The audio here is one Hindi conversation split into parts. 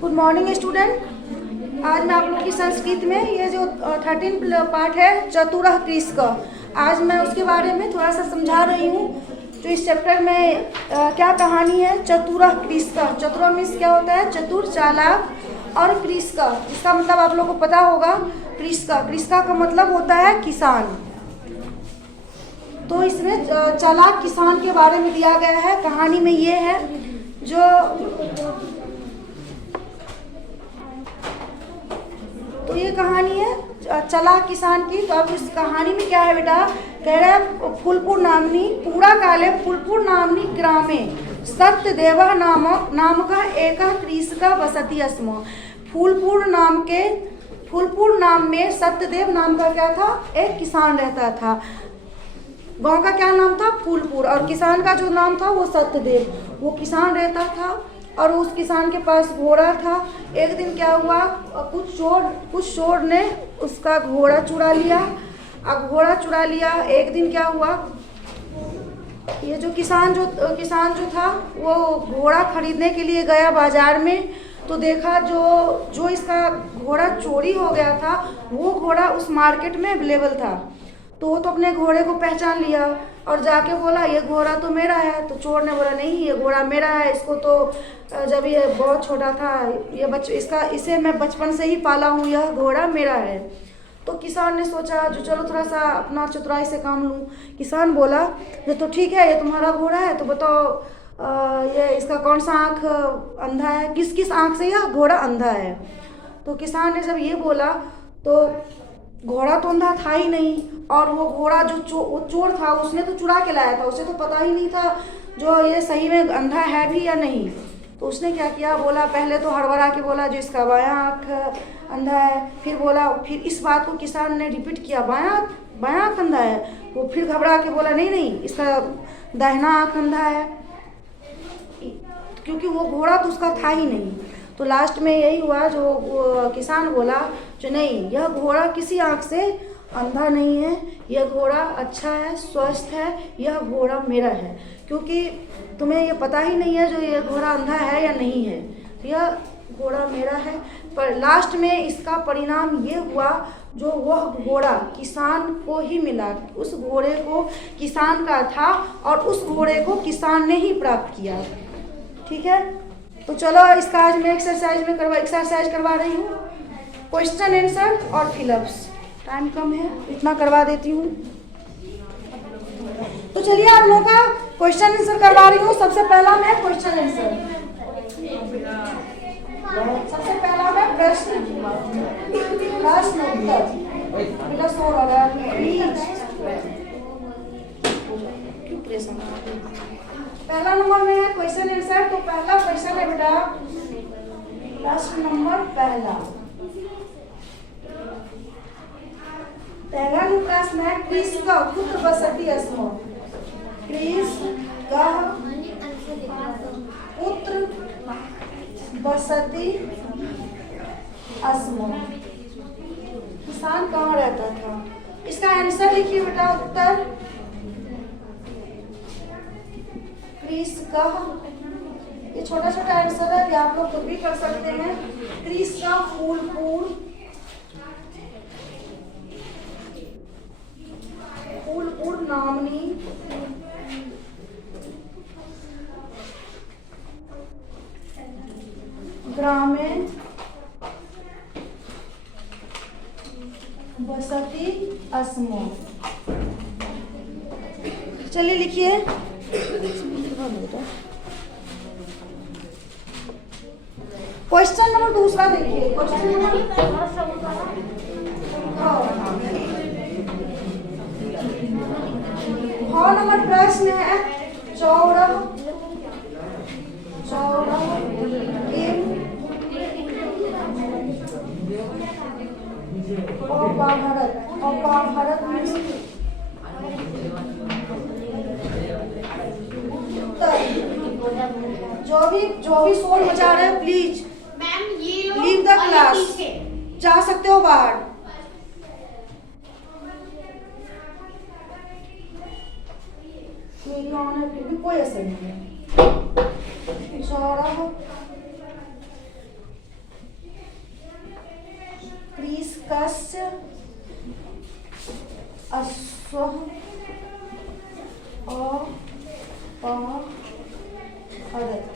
Good morning student. आज मैं आप लोग की संस्कृत में ये जो 13 पार्ट है चतुरः कृष का, आज मैं उसके बारे में थोड़ा सा समझा रही हूँ। जो इस चैप्टर में क्या कहानी है चतुरः कृष का। चतुरः मीन्स क्या होता है? चतुर, चालाक। और कृष का, इसका मतलब आप लोग को पता होगा। कृष का मतलब होता है किसान। तो इसमें चालाक किसान के बारे में दिया गया है। कहानी में ये है तो ये कहानी है चालाक किसान की। तो अब इस कहानी में क्या है बेटा? कह रहा है फूलपुर नामनी पूरा काले फूलपुर नामनी ग्रामे सत्यदेव नाम का एक कृषक बसती अस्म। फूलपुर नाम में सत्यदेव नाम का क्या था? एक किसान रहता था। गांव का क्या नाम था? फूलपुर। और किसान का जो नाम था वो सत्यदेव। वो किसान रहता था और उस किसान के पास घोड़ा था। एक दिन क्या हुआ, कुछ चोर ने उसका घोड़ा चुरा लिया। अब घोड़ा चुरा लिया, एक दिन क्या हुआ, ये जो किसान जो था वो घोड़ा खरीदने के लिए गया बाजार में। तो देखा जो इसका घोड़ा चोरी हो गया था वो घोड़ा उस मार्केट में अवेलेबल था। तो वो तो अपने घोड़े को पहचान लिया और जाके बोला ये घोड़ा तो मेरा है। तो चोर ने बोला नहीं, ये घोड़ा मेरा है। इसको तो जब ये बहुत छोटा था इसे मैं बचपन से ही पाला हूँ, यह घोड़ा मेरा है। तो किसान ने सोचा जो चलो थोड़ा सा अपना चतुराई से काम लूँ। किसान बोला ये तो ठीक है, ये तुम्हारा घोड़ा है, तो बताओ ये इसका कौन सा आँख अंधा है? किस आँख से यह घोड़ा अंधा है? तो किसान ने जब ये बोला तो घोड़ा तो अंधा था ही नहीं। और वो घोड़ा वो चोर था, उसने तो चुरा के लाया था, उसे तो पता ही नहीं था जो ये सही में अंधा है भी या नहीं। तो उसने क्या किया, बोला पहले तो हड़बड़ा के बोला जो इसका बायां आँख अंधा है। फिर इस बात को किसान ने रिपीट किया, बायां आँख अंधा है। वो फिर घबरा के बोला नहीं, इसका दाहिना आँख अंधा है, क्योंकि वो घोड़ा तो उसका था ही नहीं। तो लास्ट में यही हुआ, जो किसान बोला जो नहीं, यह घोड़ा किसी आँख से अंधा नहीं है, यह घोड़ा अच्छा है, स्वस्थ है, यह घोड़ा मेरा है। क्योंकि तुम्हें ये पता ही नहीं है जो ये घोड़ा अंधा है या नहीं है, यह घोड़ा मेरा है। पर लास्ट में इसका परिणाम ये हुआ, जो वह घोड़ा किसान को ही मिला। उस घोड़े को किसान का था और उस घोड़े को किसान ने ही प्राप्त किया। ठीक है, तो चलो इसका आज मैं एक्सरसाइज करवा रही हूँ। क्वेश्चन आंसर और फिलअप्स। टाइम कम है, इतना करवा देती हूँ। तो चलिए आप लोगों का क्वेश्चन आंसर करवा रही हूँ। सबसे पहला मैं क्वेश्चन आंसर, सबसे पहला मैं प्रश्न उत्तर। प्लस हो रहा है पहला नंबर में है क्वेश्चन आंसर। तो पहला क्वेश्चन है बेटा, प्रश्न नंबर पहला प्रश्न है कृष का पुत्र बसती अस्म। कृष का पुत्र बसती अस्म। किसान कहाँ रहता था? इसका आंसर लिखिए बेटा, उत्तर कृष का, ये छोटा छोटा आंसर है, आप लोग खुद भी कर सकते हैं। कृष का फूलपुर नामनी ग्रामे बसती अस्म। चलिए लिखिए। क्वेश्चन नंबर दूसरा देखिए। क्वेश्चन नंबर प्रश्न है चौरह अपाभरत जो भी शोर मचा रहे हैं प्लीज लीव द क्लास, जा सकते हो बाहर। मेरी ऑनर फिर भी कोई असर नहीं है। चौराहा कृषिकस्य अश्वः अपहरत्।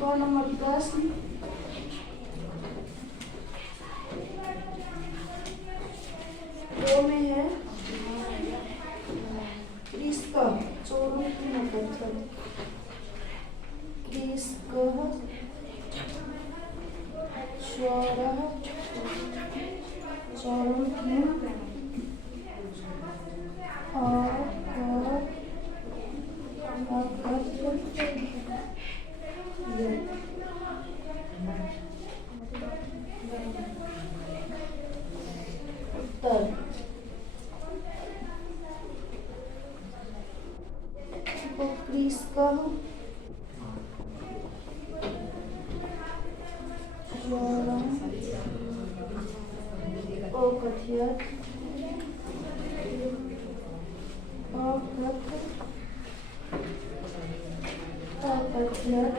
2 नंबर प्रश्न, दो में है कृषक चोरों की नकथत, कृषकः चोरः चोरों की उत्तर तो कृषकः चोरं अकथयत्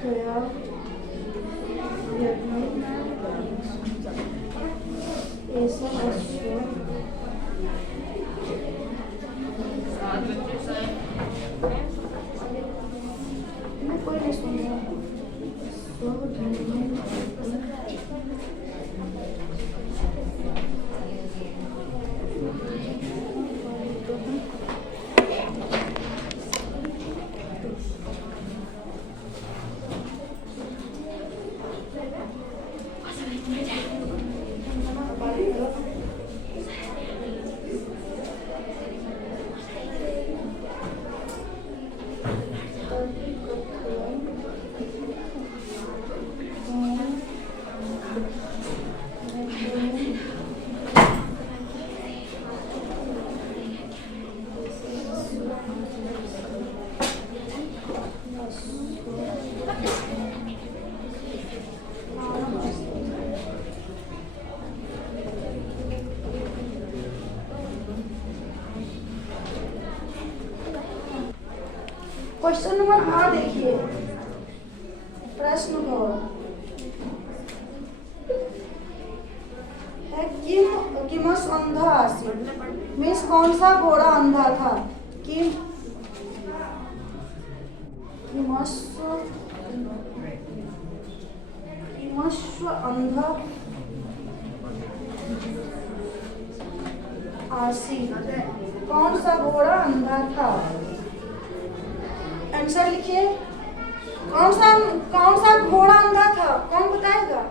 त्वया यज्ञं एषः अश्वः मैं कोई नहीं सुन रहा। क्वेश्चन नंबर हाँ देखिए, प्रश्न है किमस अंधा आसीत्, मीन्स कौन सा घोड़ा अंधा था। किमस अंधा आसीत्, कौन सा घोड़ा अंधा था। आंसर लिखिए, कौन सा घोड़ा अंधा था, कौन बताएगा।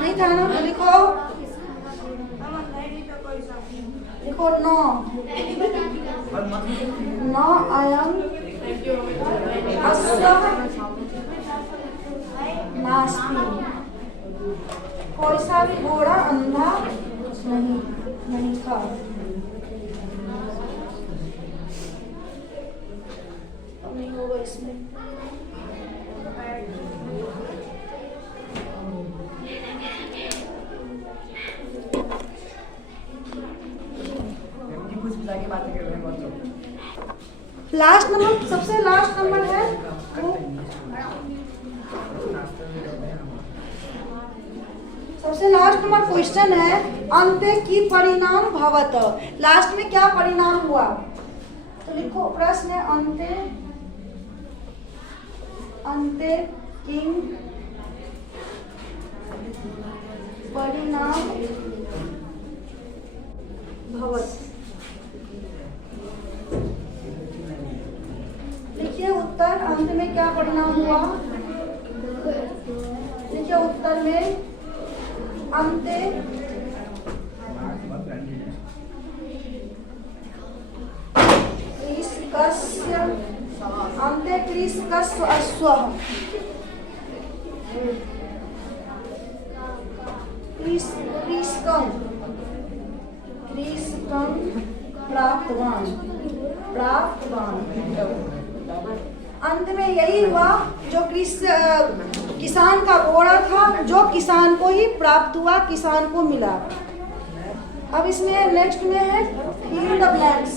नहीं था ना, लिखो न अयं अश्वः नास्ति, कोई सा भी घोड़ा अंधा नहीं था। नहीं होगा इसमें। लास्ट नंबर, सबसे लास्ट नंबर है सबसे लास्ट नंबर क्वेश्चन है अंते की परिणाम भवत, लास्ट में क्या परिणाम हुआ। तो लिखो, प्रश्न है अंते किं परिणाम भवत। लिखिए उत्तर, अंत में क्या परिणाम हुआ। लिखिए उत्तर में अंते कृषकस्य अश्वः कृषकं प्राप्तवान। अंत में यही हुआ जो किसान का घोड़ा था, जो किसान को ही प्राप्त हुआ, किसान को मिला। अब इसमें नेक्स्ट में है fill the blanks.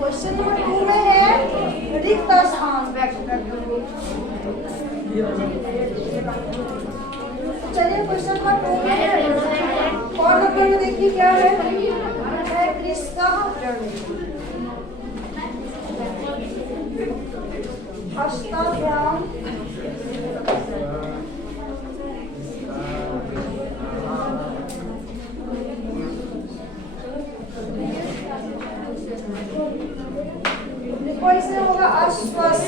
Question number 2 में है रिक्त स्थान। चलिए क्वेश्चन नंबर 2 में और नंबर में देखिए क्या है क्रिस्का अष्टाभ्याम देखो इसमें होगा अश्वस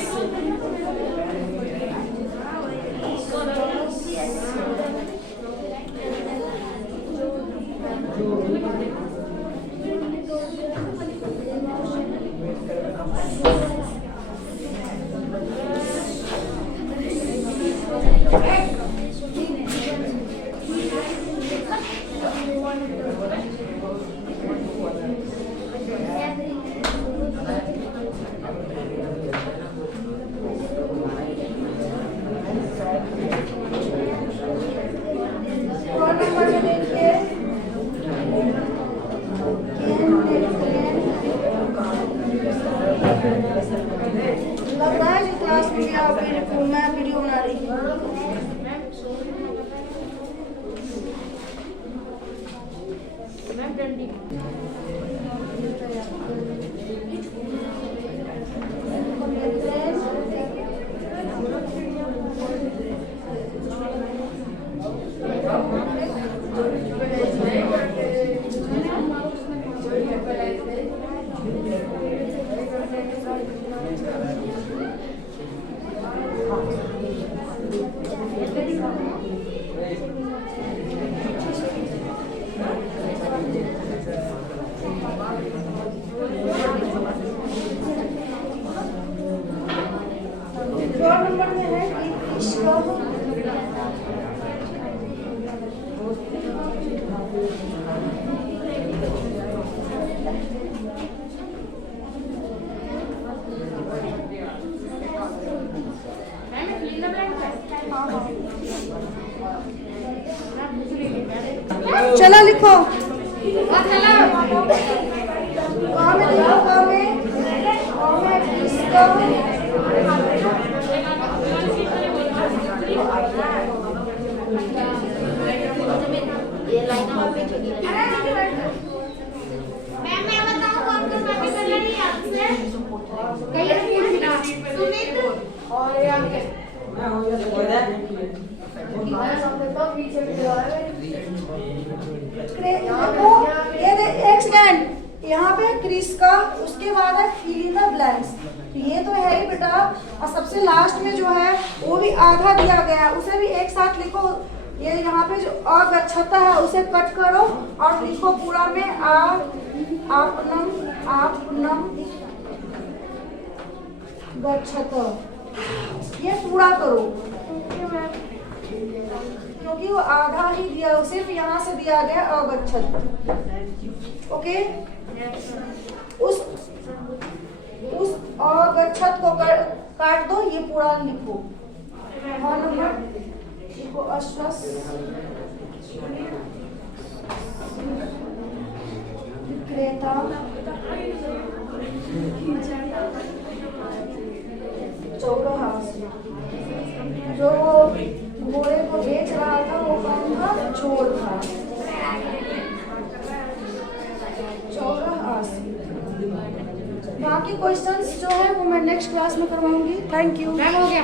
लग रहा है जो क्लास में भी आप मैं वीडियो बना रही हूँ। नंबर में है चलो लिखो एक्सीडेंट यहाँ पे क्रिस का, उसके बाद है फिल इन द ब्लैंक्स। तो ये तो है ही बेटा, और सबसे लास्ट में जो है वो भी आधा दिया गया है, उसे भी एक साथ लिखो। ये यहाँ पे जो अगच्छता है उसे कट करो और लिखो पूरा में आपनम गच्छत, ये पूरा करो क्योंकि वो आधा ही दिया, सिर्फ यहाँ से दिया गया अगच्छत। ओके, उस अगच्छत को काट दो, ये पूरा लिखो। और नंबर लिखो अश्वस विक्रेता चौराहा, जो घोड़े को बेच रहा था वो कौन था? चोर था। चौराहा। बाकी क्वेश्चंस जो है वो मैं नेक्स्ट क्लास में करवाऊंगी। Thank you. हो गया।